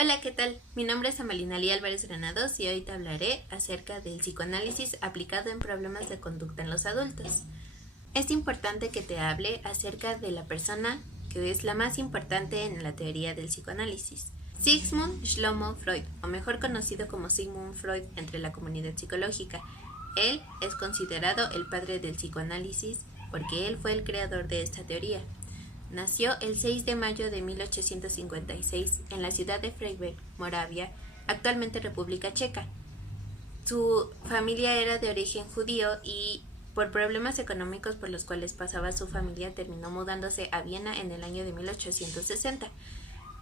Hola, ¿qué tal? Mi nombre es Amalina Lía Álvarez Granados y hoy te hablaré acerca del psicoanálisis aplicado en problemas de conducta en los adultos. Es importante que te hable acerca de la persona que es la más importante en la teoría del psicoanálisis. Sigmund Shlomo Freud, o mejor conocido como Sigmund Freud entre la comunidad psicológica. Él es considerado el padre del psicoanálisis porque él fue el creador de esta teoría. Nació el 6 de mayo de 1856 en la ciudad de Freiberg, Moravia, actualmente República Checa. Su familia era de origen judío y por problemas económicos por los cuales pasaba su familia terminó mudándose a Viena en el año de 1860,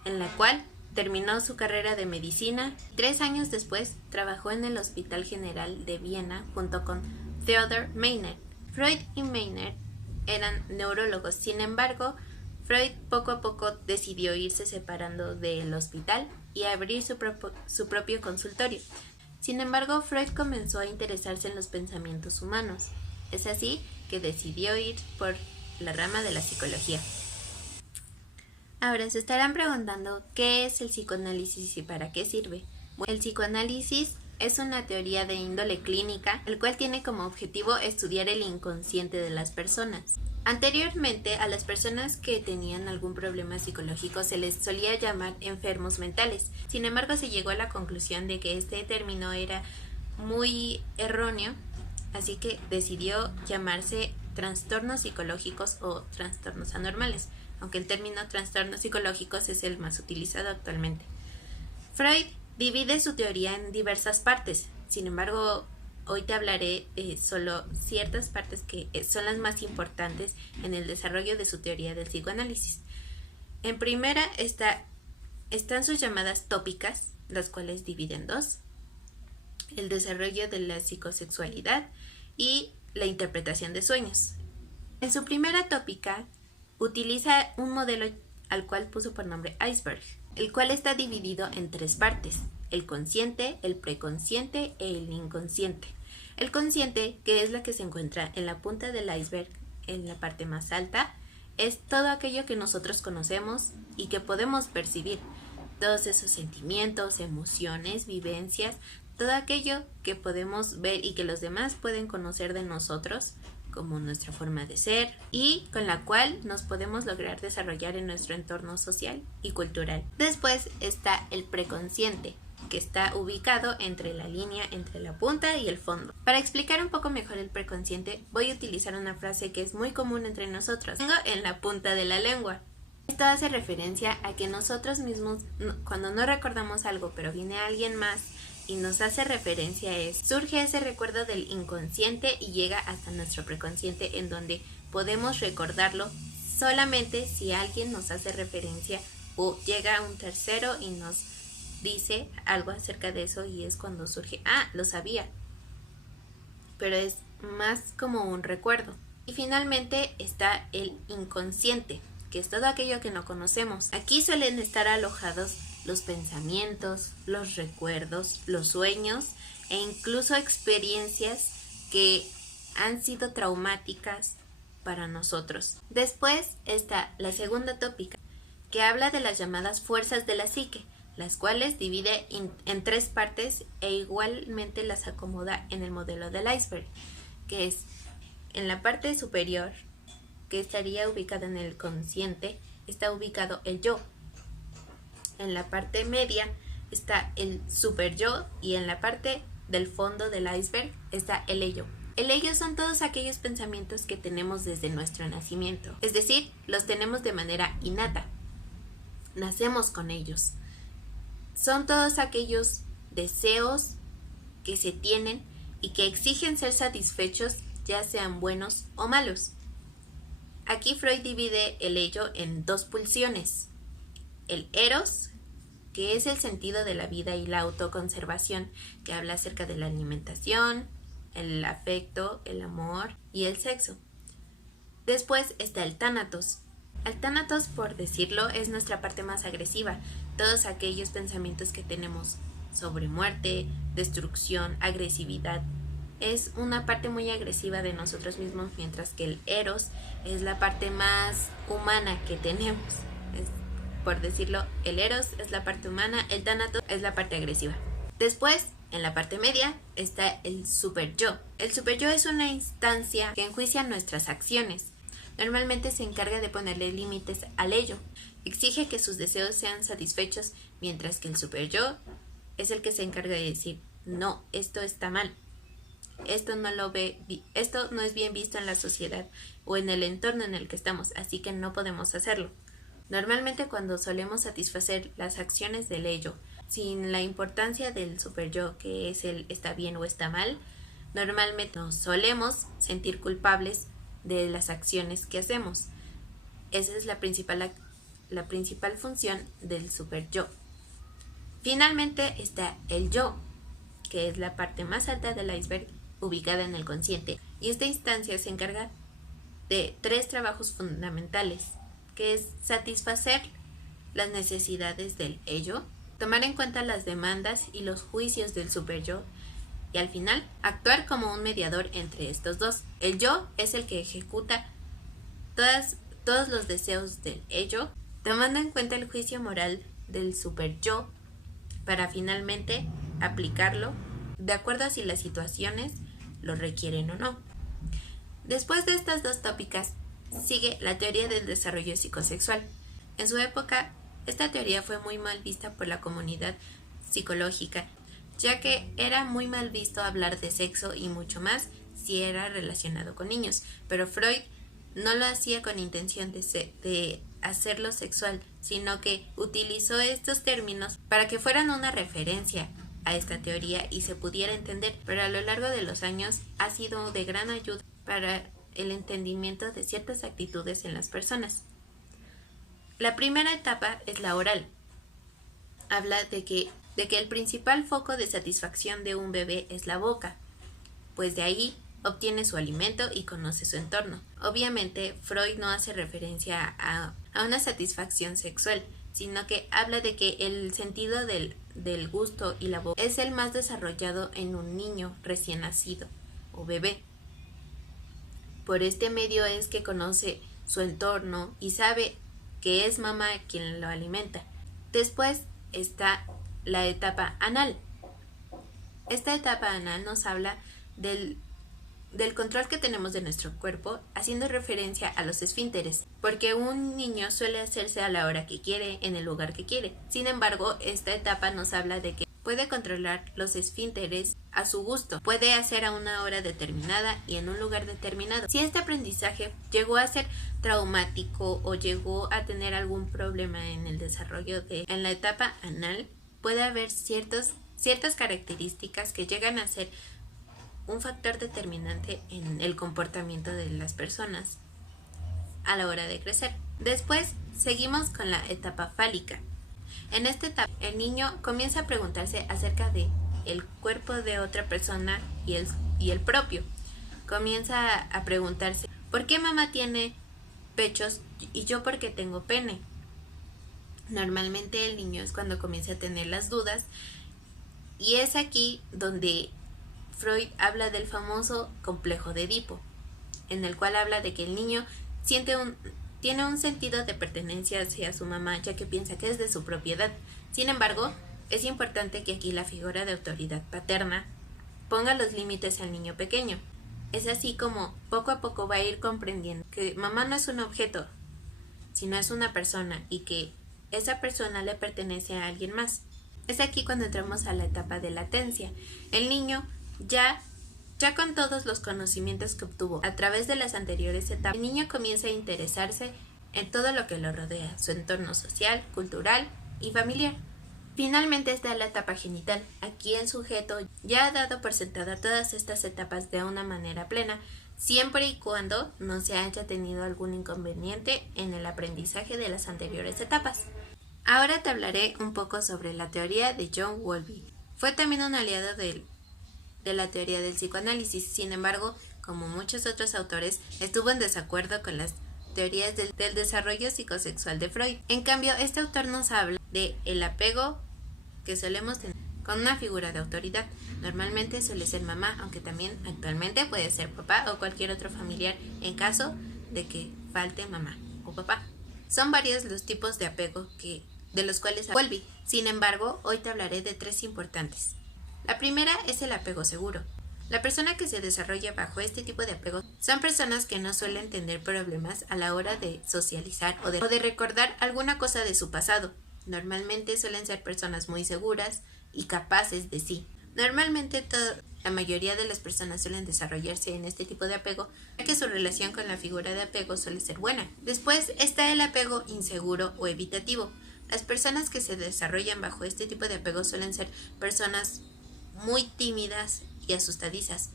en la cual terminó su carrera de medicina. 3 años después trabajó en el Hospital General de Viena junto con Theodor Meiner. Freud y Meiner eran neurólogos, sin embargo, Freud poco a poco decidió irse separando del hospital y abrir su propio consultorio. Sin embargo, Freud comenzó a interesarse en los pensamientos humanos. Es así que decidió ir por la rama de la psicología. Ahora se estarán preguntando qué es el psicoanálisis y para qué sirve. El psicoanálisis es una teoría de índole clínica, el cual tiene como objetivo estudiar el inconsciente de las personas. Anteriormente, a las personas que tenían algún problema psicológico se les solía llamar enfermos mentales. Sin embargo, se llegó a la conclusión de que este término era muy erróneo, así que decidió llamarse trastornos psicológicos o trastornos anormales, aunque el término trastornos psicológicos es el más utilizado actualmente. Freud divide su teoría en diversas partes, sin embargo, hoy te hablaré solo ciertas partes que son las más importantes en el desarrollo de su teoría del psicoanálisis. En primera están sus llamadas tópicas, las cuales dividen dos: el desarrollo de la psicosexualidad y la interpretación de sueños. En su primera tópica utiliza un modelo al cual puso por nombre iceberg, el cual está dividido en 3 partes: el consciente, el preconsciente e el inconsciente. El consciente, que es la que se encuentra en la punta del iceberg, en la parte más alta, es todo aquello que nosotros conocemos y que podemos percibir, todos esos sentimientos, emociones, vivencias, todo aquello que podemos ver y que los demás pueden conocer de nosotros, como nuestra forma de ser y con la cual nos podemos lograr desarrollar en nuestro entorno social y cultural. Después está el preconsciente, que está ubicado entre la línea entre la punta y el fondo. Para explicar un poco mejor el preconsciente, voy a utilizar una frase que es muy común entre nosotros: tengo en la punta de la lengua. Esto hace referencia a que nosotros mismos, cuando no recordamos algo, pero viene alguien más y nos hace referencia a eso, surge ese recuerdo del inconsciente y llega hasta nuestro preconsciente, en donde podemos recordarlo solamente si alguien nos hace referencia o llega un tercero y nos dice algo acerca de eso, y es cuando surge, lo sabía, pero es más como un recuerdo. Y finalmente está el inconsciente, que es todo aquello que no conocemos. Aquí suelen estar alojados los pensamientos, los recuerdos, los sueños e incluso experiencias que han sido traumáticas para nosotros. Después está la segunda tópica, que habla de las llamadas fuerzas de la psique, las cuales divide en 3 partes e igualmente las acomoda en el modelo del iceberg, que es en la parte superior, que estaría ubicada en el consciente, está ubicado el yo. En la parte media está el super yo y en la parte del fondo del iceberg está el ello. El ello son todos aquellos pensamientos que tenemos desde nuestro nacimiento, es decir, los tenemos de manera innata, nacemos con ellos. Son todos aquellos deseos que se tienen y que exigen ser satisfechos, ya sean buenos o malos. Aquí Freud divide el ello en 2 pulsiones: el eros, que es el sentido de la vida y la autoconservación, que habla acerca de la alimentación, el afecto, el amor y el sexo. Después está el tánatos. El tánatos, por decirlo, es nuestra parte más agresiva, todos aquellos pensamientos que tenemos sobre muerte, destrucción, agresividad. Es una parte muy agresiva de nosotros mismos, mientras que el eros es la parte más humana que tenemos. por decirlo, el eros es la parte humana, el tánatos es la parte agresiva. Después, en la parte media, está el superyo. El superyo es una instancia que enjuicia nuestras acciones. Normalmente se encarga de ponerle límites al ello. Exige que sus deseos sean satisfechos, mientras que el superyo es el que se encarga de decir, no, esto está mal. Esto no es bien visto en la sociedad o en el entorno en el que estamos, así que no podemos hacerlo. Normalmente cuando solemos satisfacer las acciones del ello, sin la importancia del superyo, que es el está bien o está mal, normalmente nos solemos sentir culpables de las acciones que hacemos. Esa es la principal función del superyo. Finalmente está el yo, que es la parte más alta del iceberg, ubicada en el consciente, y esta instancia se encarga de 3 trabajos fundamentales, que es satisfacer las necesidades del ello, tomar en cuenta las demandas y los juicios del superyo, y al final actuar como un mediador entre estos dos. El yo es el que ejecuta todos los deseos del ello, tomando en cuenta el juicio moral del superyo para finalmente aplicarlo de acuerdo a si las situaciones lo requieren o no. Después de estas 2 tópicas, sigue la teoría del desarrollo psicosexual. En su época, esta teoría fue muy mal vista por la comunidad psicológica, ya que era muy mal visto hablar de sexo y mucho más si era relacionado con niños, pero Freud no lo hacía con intención de hacerlo sexual, sino que utilizó estos términos para que fueran una referencia a esta teoría y se pudiera entender, pero a lo largo de los años ha sido de gran ayuda para el entendimiento de ciertas actitudes en las personas. La primera etapa es la oral. Habla de que el principal foco de satisfacción de un bebé es la boca, pues de ahí obtiene su alimento y conoce su entorno. Obviamente, Freud no hace referencia a una satisfacción sexual, sino que habla de que el sentido del gusto y la boca es el más desarrollado en un niño recién nacido o bebé. Por este medio es que conoce su entorno y sabe que es mamá quien lo alimenta. Después está la etapa anal. Esta etapa anal nos habla del control que tenemos de nuestro cuerpo, haciendo referencia a los esfínteres, porque un niño suele hacerse a la hora que quiere, en el lugar que quiere. Sin embargo, esta etapa nos habla de que puede controlar los esfínteres a su gusto, puede hacer a una hora determinada y en un lugar determinado. Si este aprendizaje llegó a ser traumático o llegó a tener algún problema en el desarrollo en la etapa anal, puede haber ciertas características que llegan a ser un factor determinante en el comportamiento de las personas a la hora de crecer. Después seguimos con la etapa fálica. En esta etapa el niño comienza a preguntarse acerca de el cuerpo de otra persona y el propio. Comienza a preguntarse ¿por qué mamá tiene pechos y yo por qué tengo pene? Normalmente el niño es cuando comienza a tener las dudas, y es aquí donde Freud habla del famoso complejo de Edipo, en el cual habla de que el niño tiene un sentido de pertenencia hacia su mamá, ya que piensa que es de su propiedad. Sin embargo, es importante que aquí la figura de autoridad paterna ponga los límites al niño pequeño. Es así como poco a poco va a ir comprendiendo que mamá no es un objeto, sino es una persona, y que esa persona le pertenece a alguien más. Es aquí cuando entramos a la etapa de latencia. El niño ya con todos los conocimientos que obtuvo a través de las anteriores etapas, el niño comienza a interesarse en todo lo que lo rodea, su entorno social, cultural y familiar. Finalmente está la etapa genital. Aquí el sujeto ya ha dado por sentada todas estas etapas de una manera plena, siempre y cuando no se haya tenido algún inconveniente en el aprendizaje de las anteriores etapas. Ahora te hablaré un poco sobre la teoría de John Bowlby. Fue también un aliado de la teoría del psicoanálisis. Sin embargo, como muchos otros autores, estuvo en desacuerdo con las teorías del desarrollo psicosexual de Freud. En cambio, este autor nos habla de el apego que solemos tener con una figura de autoridad. Normalmente suele ser mamá, aunque también actualmente puede ser papá o cualquier otro familiar en caso de que falte mamá o papá. Son varios los tipos de apego de los cuales Wolby. Sin embargo, hoy te hablaré de 3 importantes. La primera es el apego seguro. La persona que se desarrolla bajo este tipo de apego son personas que no suelen tener problemas a la hora de socializar o de recordar alguna cosa de su pasado. Normalmente suelen ser personas muy seguras y capaces de sí. Normalmente la mayoría de las personas suelen desarrollarse en este tipo de apego, ya que su relación con la figura de apego suele ser buena. Después está el apego inseguro o evitativo. Las personas que se desarrollan bajo este tipo de apego suelen ser personas muy tímidas y asustadizas,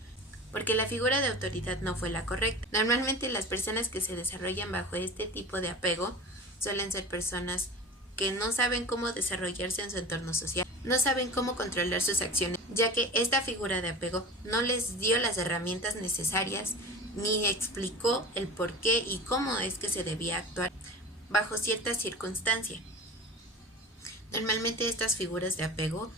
porque la figura de autoridad no fue la correcta. Normalmente las personas que se desarrollan bajo este tipo de apego suelen ser personas que no saben cómo desarrollarse en su entorno social, no saben cómo controlar sus acciones, ya que esta figura de apego no les dio las herramientas necesarias ni explicó el por qué y cómo es que se debía actuar bajo ciertas circunstancias. Normalmente estas figuras de apego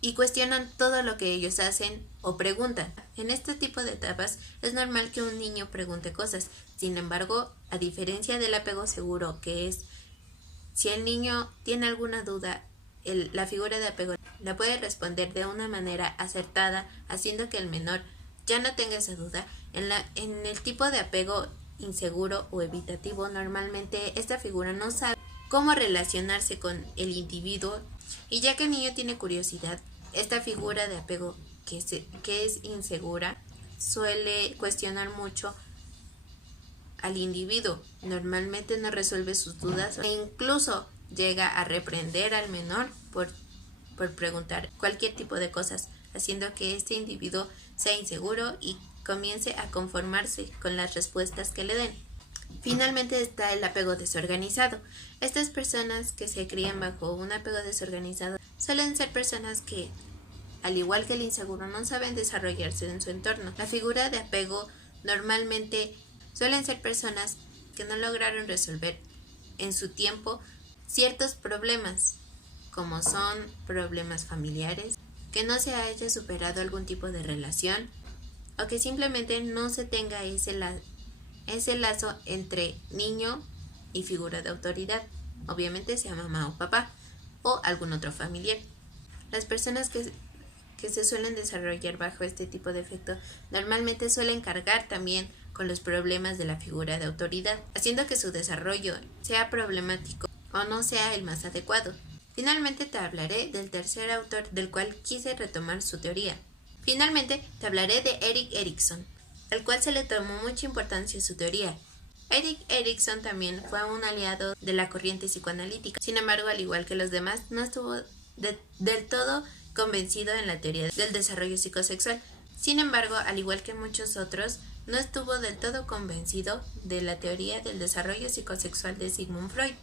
y cuestionan todo lo que ellos hacen o preguntan. En este tipo de etapas es normal que un niño pregunte cosas. Sin embargo, a diferencia del apego seguro, que es si el niño tiene alguna duda, la figura de apego la puede responder de una manera acertada, haciendo que el menor ya no tenga esa duda. En el tipo de apego inseguro o evitativo, normalmente esta figura no sabe cómo relacionarse con el individuo, y ya que el niño tiene curiosidad, esta figura de apego que es insegura suele cuestionar mucho al individuo. Normalmente no resuelve sus dudas e incluso llega a reprender al menor por preguntar cualquier tipo de cosas, haciendo que este individuo sea inseguro y comience a conformarse con las respuestas que le den. Finalmente está el apego desorganizado. Estas personas que se crían bajo un apego desorganizado suelen ser personas que, al igual que el inseguro, no saben desarrollarse en su entorno. La figura de apego normalmente suelen ser personas que no lograron resolver en su tiempo ciertos problemas, como son problemas familiares, que no se haya superado algún tipo de relación, o que simplemente no se tenga ese lazo entre niño y figura de autoridad, obviamente sea mamá o papá, o algún otro familiar. Las personas que se suelen desarrollar bajo este tipo de efecto normalmente suelen cargar también con los problemas de la figura de autoridad, haciendo que su desarrollo sea problemático o no sea el más adecuado. Finalmente te hablaré del tercer autor del cual quise retomar su teoría. Finalmente te hablaré de Erik Erikson, al cual se le tomó mucha importancia su teoría. Erik Erikson también fue un aliado de la corriente psicoanalítica. Sin embargo, al igual que los demás, no estuvo del todo convencido en la teoría del desarrollo psicosexual. Sin embargo, al igual que muchos otros, no estuvo del todo convencido de la teoría del desarrollo psicosexual de Sigmund Freud,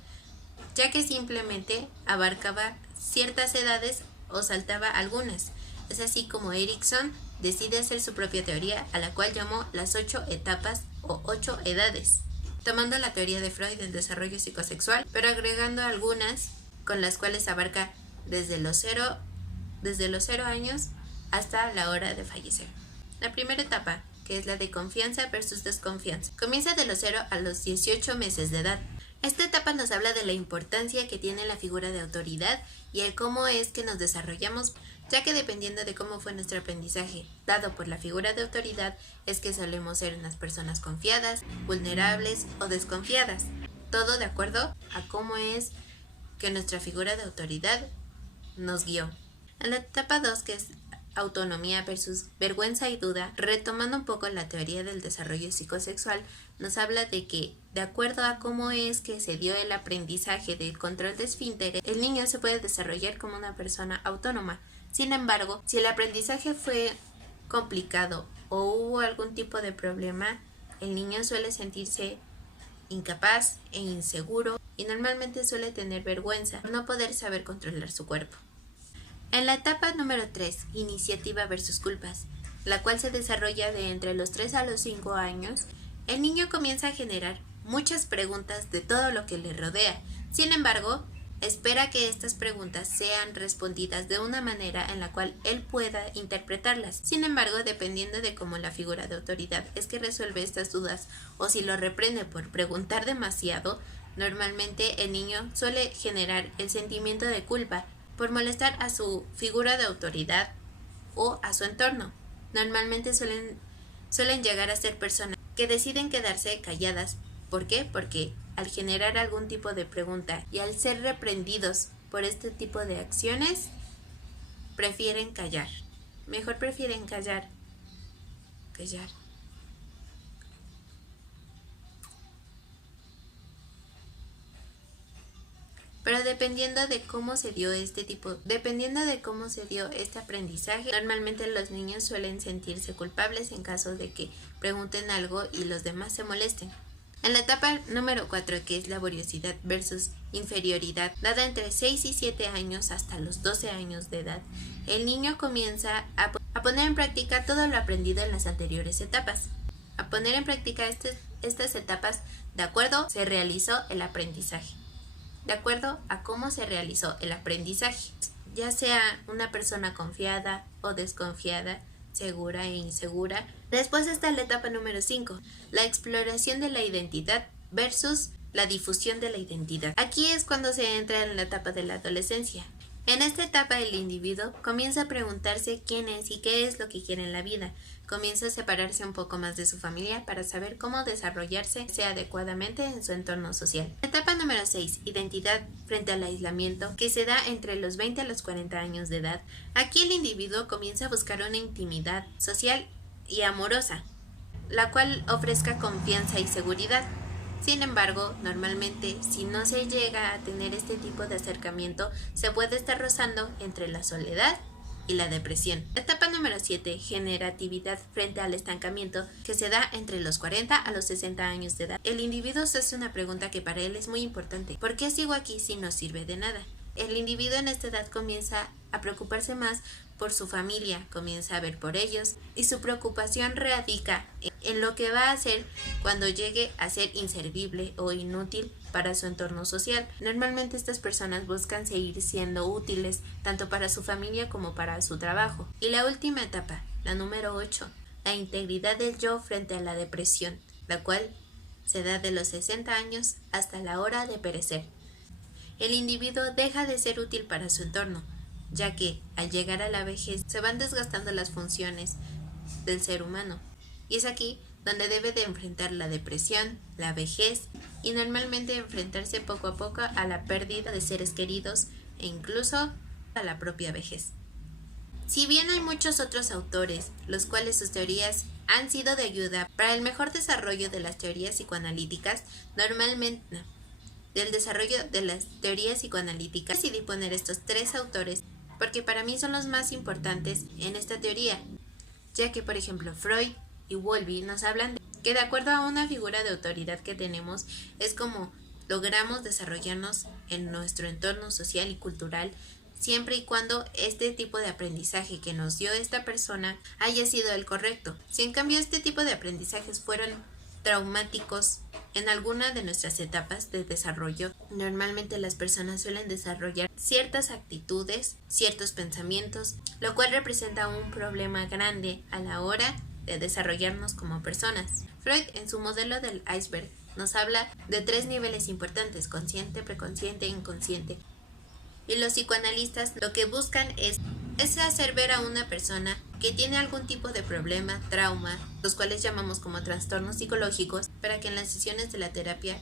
ya que simplemente abarcaba ciertas edades o saltaba algunas. Es así como Erikson decide hacer su propia teoría, a la cual llamó las 8 etapas o 8 edades, tomando la teoría de Freud del desarrollo psicosexual, pero agregando algunas con las cuales abarca desde los 0 años hasta la hora de fallecer. La primera etapa, que es la de confianza versus desconfianza, comienza de los 0 a los 18 meses de edad. Esta etapa nos habla de la importancia que tiene la figura de autoridad y el cómo es que nos desarrollamos, ya que dependiendo de cómo fue nuestro aprendizaje dado por la figura de autoridad, es que solemos ser unas personas confiadas, vulnerables o desconfiadas. Todo de acuerdo a cómo es que nuestra figura de autoridad nos guió. En la etapa 2, que es autonomía versus vergüenza y duda, retomando un poco la teoría del desarrollo psicosexual, nos habla de que, de acuerdo a cómo es que se dio el aprendizaje del control de esfínteres, el niño se puede desarrollar como una persona autónoma. Sin embargo, si el aprendizaje fue complicado o hubo algún tipo de problema, el niño suele sentirse incapaz e inseguro y normalmente suele tener vergüenza por no poder saber controlar su cuerpo. En la etapa número 3, iniciativa versus culpas, la cual se desarrolla de entre los 3 a los 5 años, el niño comienza a generar muchas preguntas de todo lo que le rodea. Sin embargo, espera que estas preguntas sean respondidas de una manera en la cual él pueda interpretarlas. Sin embargo, dependiendo de cómo la figura de autoridad es que resuelve estas dudas o si lo reprende por preguntar demasiado, Normalmente el niño suele generar el sentimiento de culpa por molestar a su figura de autoridad o a su entorno. Normalmente suelen llegar a ser personas que deciden quedarse calladas. ¿Por qué? Porque al generar algún tipo de pregunta y al ser reprendidos por este tipo de acciones, prefieren callar. Mejor prefieren callar. Pero dependiendo de cómo se dio este aprendizaje, normalmente los niños suelen sentirse culpables en caso de que pregunten algo y los demás se molesten. En la etapa número 4, que es laboriosidad versus inferioridad, dada entre 6 y 7 años hasta los 12 años de edad, el niño comienza a poner en práctica todo lo aprendido en las anteriores etapas. A poner en práctica estas etapas de acuerdo se realizó el aprendizaje. De acuerdo a cómo se realizó el aprendizaje, ya sea una persona confiada o desconfiada, segura e insegura. Después está la etapa número 5, la exploración de la identidad versus la difusión de la identidad. Aquí es cuando se entra en la etapa de la adolescencia. En esta etapa el individuo comienza a preguntarse quién es y qué es lo que quiere en la vida. Comienza a separarse un poco más de su familia para saber cómo desarrollarse adecuadamente en su entorno social. Etapa número 6, identidad frente al aislamiento, que se da entre los 20 a los 40 años de edad. Aquí el individuo comienza a buscar una intimidad social y amorosa, la cual ofrezca confianza y seguridad. Sin embargo, normalmente, si no se llega a tener este tipo de acercamiento, se puede estar rozando entre la soledad y la depresión. Etapa número 7, generatividad frente al estancamiento, que se da entre los 40 a los 60 años de edad. El individuo se hace una pregunta que para él es muy importante: ¿por qué sigo aquí si no sirve de nada? El individuo en esta edad comienza a preocuparse más por su familia, comienza a ver por ellos, y su preocupación radica en lo que va a hacer cuando llegue a ser inservible o inútil para su entorno social. Normalmente estas personas buscan seguir siendo útiles tanto para su familia como para su trabajo. Y la última etapa, la número 8, la integridad del yo frente a la depresión, la cual se da de los 60 años hasta la hora de perecer. El individuo deja de ser útil para su entorno, ya que al llegar a la vejez se van desgastando las funciones del ser humano. Y es aquí donde debe de enfrentar la depresión, la vejez y normalmente enfrentarse poco a poco a la pérdida de seres queridos e incluso a la propia vejez. Si bien hay muchos otros autores, los cuales sus teorías han sido de ayuda para el mejor desarrollo de las teorías psicoanalíticas, decidí poner estos 3 autores porque para mí son los más importantes en esta teoría, ya que por ejemplo Freud y Bowlby nos hablan de que de acuerdo a una figura de autoridad que tenemos es como logramos desarrollarnos en nuestro entorno social y cultural, siempre y cuando este tipo de aprendizaje que nos dio esta persona haya sido el correcto. Si en cambio este tipo de aprendizajes fueron traumáticos en alguna de nuestras etapas de desarrollo, normalmente las personas suelen desarrollar ciertas actitudes, ciertos pensamientos, lo cual representa un problema grande a la hora de desarrollarnos como personas. Freud, en su modelo del iceberg, nos habla de 3 niveles importantes: consciente, preconsciente e inconsciente. Y los psicoanalistas lo que buscan es hacer ver a una persona que tiene algún tipo de problema, trauma, los cuales llamamos como trastornos psicológicos, para que en las sesiones de la terapia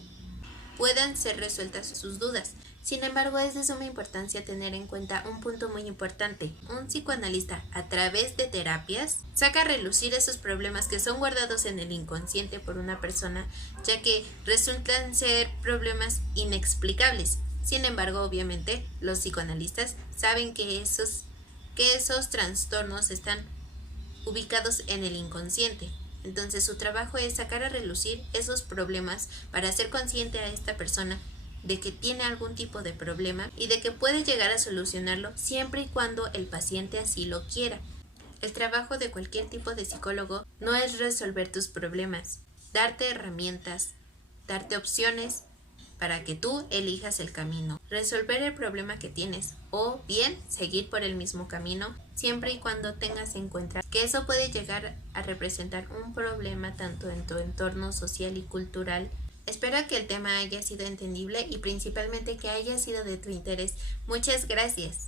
puedan ser resueltas sus dudas. Sin embargo, es de suma importancia tener en cuenta un punto muy importante. Un psicoanalista, a través de terapias, saca a relucir esos problemas que son guardados en el inconsciente por una persona, ya que resultan ser problemas inexplicables. Sin embargo, obviamente, los psicoanalistas saben que esos trastornos están ubicados en el inconsciente. Entonces su trabajo es sacar a relucir esos problemas para hacer consciente a esta persona de que tiene algún tipo de problema y de que puede llegar a solucionarlo siempre y cuando el paciente así lo quiera. El trabajo de cualquier tipo de psicólogo no es resolver tus problemas, darte herramientas, darte opciones para que tú elijas el camino, resolver el problema que tienes o bien seguir por el mismo camino, siempre y cuando tengas en cuenta que eso puede llegar a representar un problema tanto en tu entorno social y cultural Espero que el tema haya sido entendible y principalmente que haya sido de tu interés. Muchas gracias.